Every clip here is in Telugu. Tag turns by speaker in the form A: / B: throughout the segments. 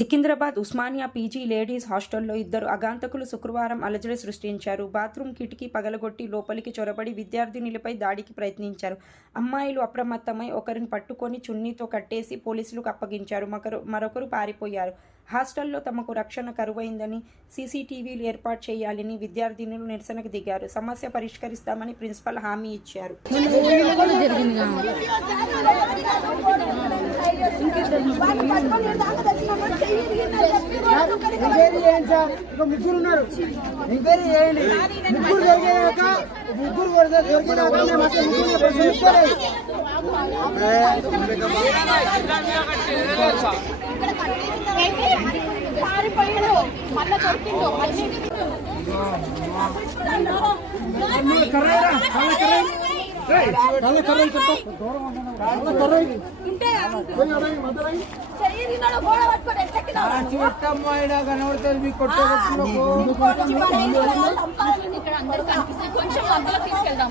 A: సికింద్రాబాద్ ఉస్మానియా పీజీ లేడీస్ హాస్టల్లో ఇద్దరు అగాంతకులు శుక్రవారం అలజడి సృష్టించారు. బాత్రూమ్ కిటికీ పగలగొట్టి లోపలికి చొరబడి విద్యార్థినిలపై దాడికి ప్రయత్నించారు. అమ్మాయిలు అప్రమత్తమై ఒకరిని పట్టుకొని చున్నీతో కట్టేసి పోలీసులకు అప్పగించారు. మరొకరు మరొకరు పారిపోయారు. హాస్టల్లో తమకు రక్షణ కరువైందని సీసీటీవీలు ఏర్పాటు చేయాలని విద్యార్థినులు నిరసనకు దిగారు. సమస్య పరిష్కరిస్తామని ప్రిన్సిపల్ హామీ ఇచ్చారు.
B: ఎంక్వైరీ చేయండి సార్ ఇక ముగ్గురు ఉన్నారు ఎంక్వైరీ చేయండి ముగ్గురు దొరికాక ముగ్గురు దొరికినాక మేము అసలు ముగ్గురు ప్రశ్నించుకోలేదు
C: పారిపోయాడు మళ్ళా మళ్ళీ
B: కనబడుతుంది మీకు
C: కొంచెం అందులో తీసుకెళ్దాం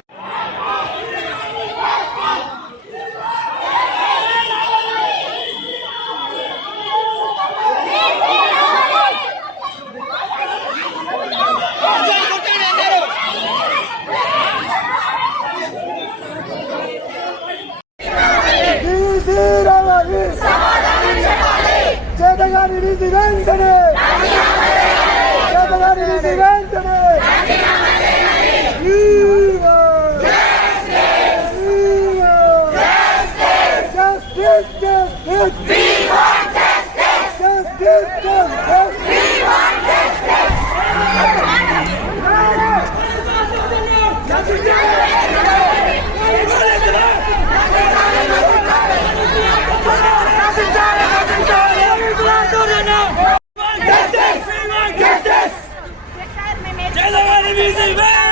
B: చేతగాని విధి వెంటనే చేతగాని విధి వెంటనే Dizem!